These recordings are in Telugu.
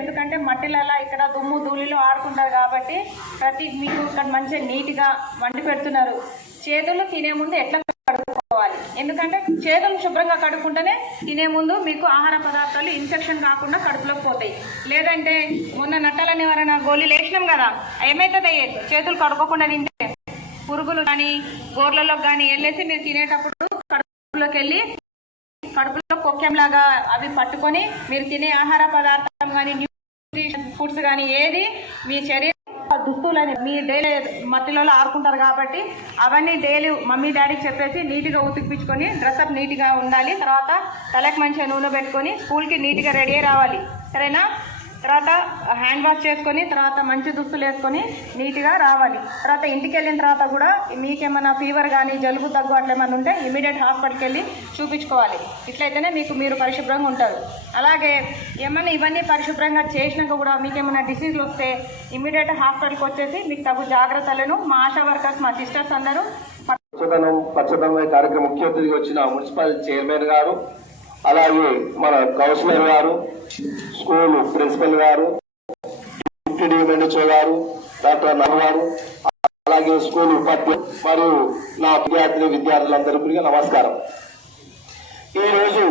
ఎందుకంటే మట్టిలలో ఇక్కడ దుమ్ము ధూళిలో ఆడుకుంటారు కాబట్టి మీకు ఇక్కడ మంచిగా నీట్గా వండి పెడుతున్నారు. చేతులు తినే ముందు ఎట్లా కడుక్కోవాలి, ఎందుకంటే చేతులు శుభ్రంగా కడుక్కుంటేనే తినే ముందు మీకు ఆహార పదార్థాలు ఇన్ఫెక్షన్ కాకుండా కడుపులోకి పోతాయి. లేదంటే మొన్న నట్టల నివారణ గోళీలు వేసినాం కదా, ఏమవుతుంది చేతులు కడుక్కోకుండా తింటే పురుగులు కానీ గోర్లలో కానీ వెళ్ళేసి మీరు తినేటప్పుడు కడుపులోకి వెళ్ళి కడుపులో కొక్కెంలాగా అవి పట్టుకొని మీరు తినే ఆహార పదార్థం కానీ న్యూట్రిషన్ ఫుడ్స్ కానీ ఏది మీ శరీరం దుస్తులని మీ డైలీ మట్టిలో ఆడుకుంటారు కాబట్టి అవన్నీ డైలీ మమ్మీ డాడీకి చెప్పేసి నీట్గా ఉతికిపించుకొని డ్రెస్అప్ నీట్గా ఉండాలి. తర్వాత తలకు మంచిగా నూనె పెట్టుకొని స్కూల్కి నీట్గా రెడీ అయ్యి రావాలి, సరేనా? తర్వాత హ్యాండ్ వాష్ చేసుకొని తర్వాత మంచి దుస్తులు వేసుకొని నీట్గా రావాలి. తర్వాత ఇంటికి వెళ్ళిన తర్వాత కూడా మీకేమైనా ఫీవర్ కానీ జలుబు దగ్గు అట్లా ఏమైనా ఉంటే ఇమీడియట్ హాస్పిటల్కి వెళ్ళి చూపించుకోవాలి. ఇట్లయితేనే మీరు పరిశుభ్రంగా ఉంటారు. అలాగే ఏమైనా ఇవన్నీ పరిశుభ్రంగా చేసినాక కూడా మీకేమైనా డిసీజులు వస్తే ఇమీడియట్ హాస్పిటల్కి వచ్చేసి మీకు తగు జాగ్రత్తలను మా ఆశా వర్కర్స్ మా సిస్టర్స్ అందరూ పచ్చదనం కార్యక్రమం ముఖ్య అతిథిగా వచ్చిన మున్సిపల్ చైర్మన్ గారు, అలాగే మన కౌన్సిలర్ గారు, స్కూల్ ప్రిన్సిపల్ గారు, డిప్యూటీ ఎంఎన్హెచ్ఓ గారు, డాక్టర్ నవ గారు, అలాగే స్కూల్ ఉపాధ్యాయులు మరియు నా విద్యార్థులందరికీ నమస్కారం. ఈరోజు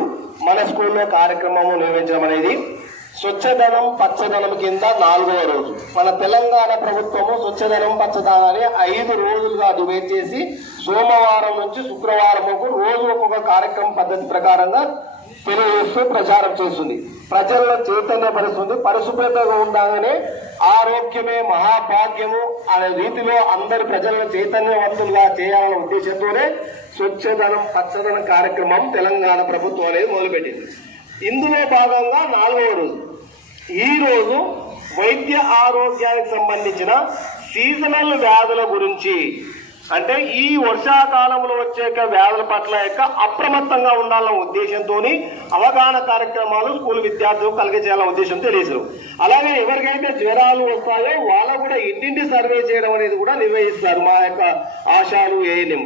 మన స్కూల్లో కార్యక్రమం నిర్వహించడం అనేది స్వచ్ఛదనం పచ్చదనం కింద 4వ రోజు. మన తెలంగాణ ప్రభుత్వము స్వచ్ఛదనం పచ్చదనాన్ని 5 రోజులుగా డివైడ్ చేసి సోమవారం నుంచి శుక్రవారం రోజు ఒక్కొక్క కార్యక్రమం పద్ధతి ప్రకారంగా తెలియజేస్తూ ప్రచారం చేస్తుంది, ప్రజల్లో చైతన్యపరుస్తుంది. పరిశుభ్రతగా ఉండగానే ఆరోగ్యమే మహాభాగ్యము అనే రీతిలో అందరి ప్రజలను చైతన్యవంతులుగా చేయాలనే ఉద్దేశంతోనే స్వచ్ఛదనం పచ్చదనం కార్యక్రమం తెలంగాణ ప్రభుత్వం అనేది మొదలుపెట్టింది. ఇందులో భాగంగా 4వ రోజు ఈ రోజు వైద్య ఆరోగ్యానికి సంబంధించిన సీజనల్ వ్యాధుల గురించి, అంటే ఈ వర్షాకాలంలో వచ్చే వ్యాధుల పట్ల అప్రమత్తంగా ఉండాలన్న ఉద్దేశంతో అవగాహన కార్యక్రమాలు స్కూల్ విద్యార్థులకు కలిగజేయాలన్న ఉద్దేశంతో తెలియజేశారు. అలాగే ఎవరికైతే జ్వరాలు వస్తాయో వాళ్ళకు కూడా ఇంటింటి సర్వే చేయడం అనేది కూడా నిర్వహిస్తారు మా యొక్క ఆశాలు ఏఎన్ఎం.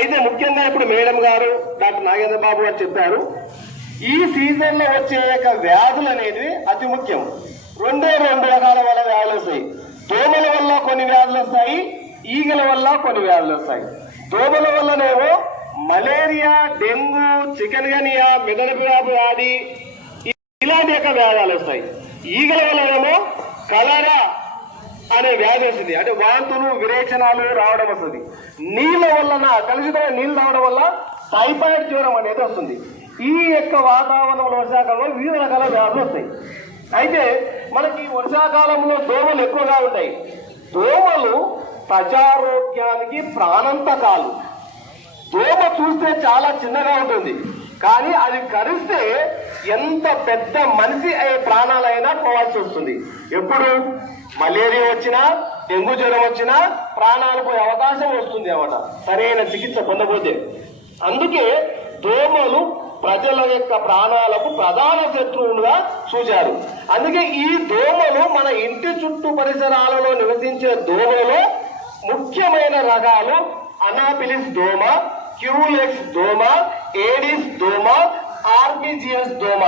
అయితే ముఖ్యంగా ఇప్పుడు మేడం గారు డాక్టర్ నాగేంద్ర బాబు గారు చెప్పారు, ఈ సీజన్ లో వచ్చే వ్యాధులు అనేది అతి ముఖ్యం. 2 రకాల వల్ల వ్యాధులు వస్తాయి. దోమల వల్ల కొన్ని వ్యాధులు వస్తాయి, ఈగల వల్ల కొన్ని వ్యాధులు వస్తాయి. దోమల వల్లనేమో మలేరియా, డెంగ్యూ, చికెన్ గనియా, మెదడు వ్యాధి ఇలాంటి వ్యాధాలు వస్తాయి. ఈగల వల్లనేమో కలరా అనే వ్యాధి వస్తుంది, అంటే వాంతులు విరేచనాలు రావడం వస్తుంది. నీళ్ళ వలన కలుషితమైన నీళ్ళు రావడం వల్ల టైఫాయిడ్ జ్వరం అనేది వస్తుంది. ఈ వాతావరణంలో వర్షాకాలంలో వివిధ రకాల వ్యాధులు వస్తాయి. అయితే మనకి వర్షాకాలంలో దోమలు ఎక్కువగా ఉంటాయి. దోమలు ప్రజారోగ్యానికి ప్రాణాంతకాలు. దోమ చూస్తే చాలా చిన్నగా ఉంటుంది, కానీ అది కరిస్తే ఎంత పెద్ద మనిషి అయ్యే ప్రాణాలైనా పోవాల్సి వస్తుంది. ఎప్పుడు మలేరియా వచ్చినా డెంగ్యూ జ్వరం వచ్చినా ప్రాణాలు పోయే అవకాశం వస్తుంది అన్నమాట, సరైన చికిత్స పొందబోతే. అందుకే దోమలు ప్రజల యొక్క ప్రాణాలకు ప్రధాన శత్రువులుగా చూశారు. అందుకే ఈ దోమలు మన ఇంటి చుట్టూ పరిసరాలలో నివసించే దోమలో ముఖ్యమైన రకాలు అనాఫిలిస్ దోమ, క్యూలెక్స్ దోమ, ఏడిస్ దోమ, ఆర్బిజియస్ దోమ.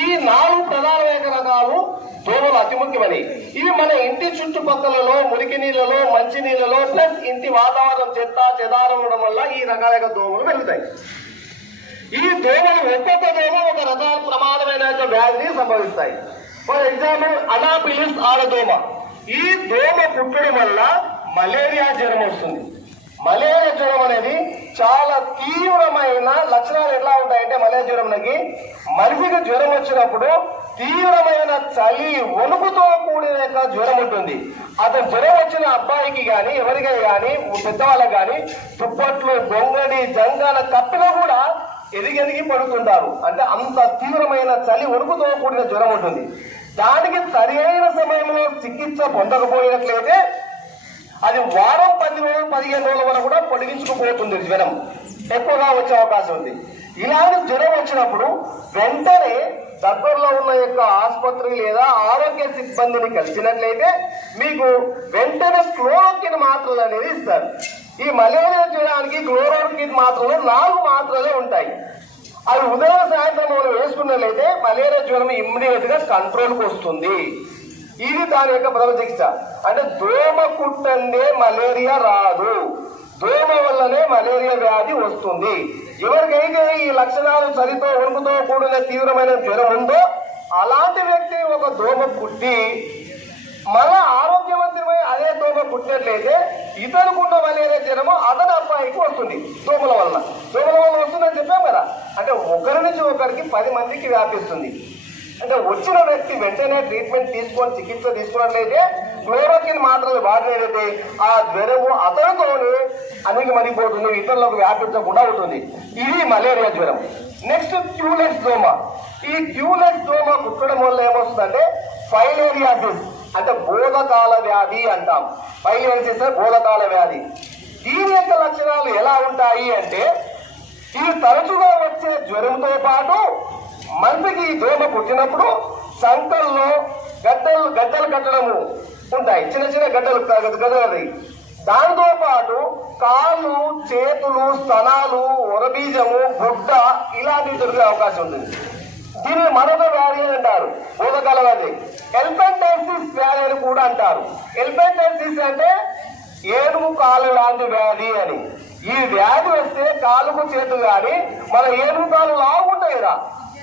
ఈ 4 ప్రధానమైన రకాలు దోమలు అతి ముఖ్యమని. ఇవి మన ఇంటి చుట్టుపక్కలలో మురికి నీళ్ళలో, మంచి నీళ్ళలో ప్లస్ ఇంటి వాతావరణం చెత్త చెదారం ఉండడం వల్ల ఈ రకాల దోమలు పెరుగుతాయి. ఈ దోమలు ఒక్కొక్క దోమ ఒక రకాల ప్రమాదమైన వ్యాధిని సంభవిస్తాయి. ఫర్ ఎగ్జాంపుల్ అనాఫిలిస్ ఆడదోమ. ఈ దోమ పుట్టడం వల్ల మలేరియా జ్వరం వస్తుంది. మలేరియా జ్వరం అనేది చాలా తీవ్రమైన లక్షణాలు ఎలా ఉంటాయంటే, మలేరియా జ్వరంకి మనిషికి జ్వరం వచ్చినప్పుడు తీవ్రమైన చలి వణుకుతో కూడిన జ్వరం ఉంటుంది. అతను జ్వరం వచ్చిన అబ్బాయికి కానీ ఎవరికైనా కానీ పెద్దవాళ్ళకి కానీ దుప్పట్లు, గొంగడి, జంగాల కప్పిలో కూడా ఎదిగెదిగి పడుతుంటారు. అంటే అంత తీవ్రమైన చలి వణుకుతో కూడిన జ్వరం ఉంటుంది. దానికి సరి అయిన సమయంలో చికిత్స పొందకపోయినట్లయితే అది వారం 10 రోజులు 15 రోజుల వరకు కూడా పొడిగించుకుపోతుంది. జ్వరం ఎక్కువగా వచ్చే అవకాశం ఉంది. ఇలాంటి జ్వరం వచ్చినప్పుడు వెంటనే దగ్గరలో ఉన్న ఆసుపత్రి లేదా ఆరోగ్య సిబ్బందిని కలిసినట్లయితే మీకు వెంటనే క్లోరోక్విన్ మాత్రలు అనేది ఇస్తారు. ఈ మలేరియా జ్వరానికి క్లోరోక్విన్ మాత్రలు 4 మాత్రలే ఉంటాయి. అది ఉదయం సాయంత్రం మనం వేసుకున్నట్లయితే మలేరియా జ్వరం ఇమ్మీడియట్ గా కంట్రోల్కి వస్తుంది. ఇది దాని యొక్క ప్రథమ చికిత్స. అంటే దోమ కుట్టందే మలేరియా రాదు, దోమ వల్లనే మలేరియా వ్యాధి వస్తుంది. ఎవరికైతే ఈ లక్షణాలు చలితో వణుకుతో కూడిన తీవ్రమైన జ్వరం ఉందో అలాంటి వ్యక్తి ఒక దోమ కుట్టి మళ్ళా ఆరోగ్యవంతమై అదే దోమ కుట్టినట్లయితే ఇతరుకున్న మలేరియా జ్వరము అతని అబ్బాయికి వస్తుంది. దోమల వల్ల వస్తుందని చెప్పాం కదా. అంటే ఒకరి నుంచి ఒకరికి 10 మందికి వ్యాపిస్తుంది. అంటే వచ్చిన వ్యక్తి వెంటనే ట్రీట్మెంట్ తీసుకొని చికిత్స తీసుకున్నట్లయితే క్లోరోకిన్ మాత్రలు వాడినట్లయితే ఆ జ్వరము అతనితోనే అనికి మరిపోతుంది, ఇతరులకు వ్యాపించకుండా ఉంటుంది. ఇది మలేరియా జ్వరం. నెక్స్ట్ క్యూలెక్స్ దోమ. ఈ క్యూలెక్స్ దోమ కుట్టడం వల్ల ఏమొస్తుందంటే ఫైలేరియాసిస్ అంటే బోధకాల వ్యాధి అంటాం. ఫైలేరియాసిస్ బోధకాల వ్యాధి. దీని యొక్క లక్షణాలు ఎలా ఉంటాయి అంటే ఇది తరచుగా వచ్చే జ్వరంతో పాటు మనిషికి ఈ దోమ పుట్టినప్పుడు సంకల్లో గడ్డలు కట్టడము ఉంటాయి, చిన్న చిన్న గడ్డలు. దాంతో పాటు కాళ్ళు, చేతులు, స్తనాలు, ఒరబీజము, గుడ్డ ఇలాంటివి దొరికే అవకాశం ఉంటుంది. దీన్ని మరొక వ్యాధి అంటారు, బోధకాల వ్యాధి. ఎల్పెంటైసిస్ వ్యాధి అని కూడా అంటారు. ఎల్పెంటైసిస్ అంటే ఏనుగు కాలు లాంటి వ్యాధి అని. ఈ వ్యాధి వస్తే కాలుకు చేతులు కానీ మన ఏనుగు కాలు లాగుంటాయి కదా,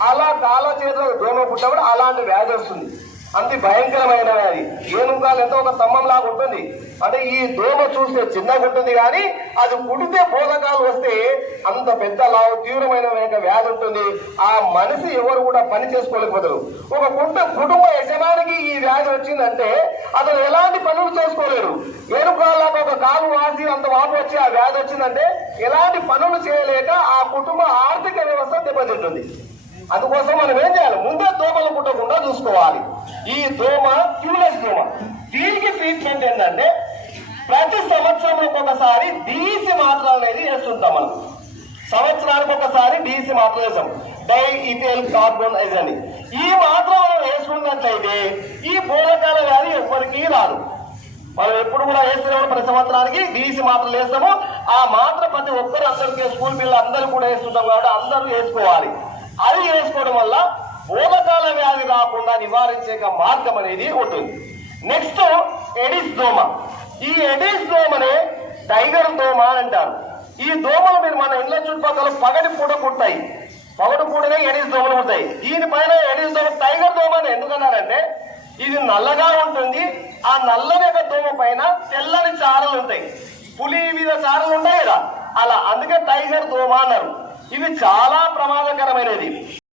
అలా కాళ్ళ చేతులు దోమ పుట్టినప్పుడు అలాంటి వ్యాధి వస్తుంది. అంత భయంకరమైన వ్యాధి. ఏనుగాలు ఎంతో ఒక స్తంభం లాగా ఉంటుంది. అంటే ఈ దోమ చూస్తే చిన్నగా ఉంటుంది కానీ అది కుడితే బోధకాలు వస్తే అంత పెద్ద లావు తీవ్రమైన వ్యాధి ఉంటుంది. ఆ మనిషి ఎవరు కూడా పని చేసుకోలేకపోతారు. ఒక కుటుంబ యజమానికి ఈ వ్యాధి వచ్చిందంటే అతను ఎలాంటి పనులు చేసుకోలేరు. ఏనుగాళ్ళకు ఒక కాలు వాసి అంత వాపు వచ్చి ఆ వ్యాధి వచ్చిందంటే ఎలాంటి పనులు చేయలేక ఆ కుటుంబ ఆర్థిక వ్యవస్థ దెబ్బతింటుంది. అందుకోసం మనం ఏం చేయాలి, ముందే దోమలు పుట్టకుండా చూసుకోవాలి. ఈ దోమ క్యూలెక్స్ దోమ, దీనికి ట్రీట్మెంట్ ఏంటంటే ప్రతి సంవత్సరం ఒకసారి డీసీ మాత్రలు అనేది వేస్తుంటాం. మనం సంవత్సరానికి ఒకసారి డీసీ మాత్రలు వేస్తాం, డైఇథైల్ కార్బోనైజ్ అని. ఈ మాత్ర మనం వేసుకున్నట్లయితే ఈ బోధకాల వ్యాధి ఎవ్వరికీ రాదు. మనం ఎప్పుడు కూడా వేస్తున్నాము, ప్రతి సంవత్సరానికి డీసీ మాత్రలు వేస్తాము. ఆ మాత్ర ప్రతి ఒక్కరు అందరికీ స్కూల్ పిల్లలు అందరూ కూడా వేస్తుంటాం కాబట్టి అందరూ వేసుకోవాలి. అది వేసుకోవడం వల్ల బోధకాల వ్యాధి రాకుండా నివారించే మార్గం అనేది ఉంటుంది. నెక్స్ట్ ఎడిస్ దోమ. ఈ ఎడిస్ దోమనే టైగర్ దోమ అని అంటారు. ఈ దోమలు మీరు మన ఇళ్ల చుట్టుపక్కల పగటి పూట కుట్టాయి, పగటి పూటనే ఎడిస్ దోమలు ఉంటాయి. దీనిపైన ఎడిస్ దోమ టైగర్ దోమ అని ఎందుకన్నారంటే ఇది నల్లగా ఉంటుంది. ఆ నల్లని దోమ పైన తెల్లని చారలు ఉంటాయి, పులి మీద చారలు ఉంటాయి కదా, అలా అందుకే టైగర్ దోమ అన్నారు. ఇవి చాలా ప్రమాదకరమైనది.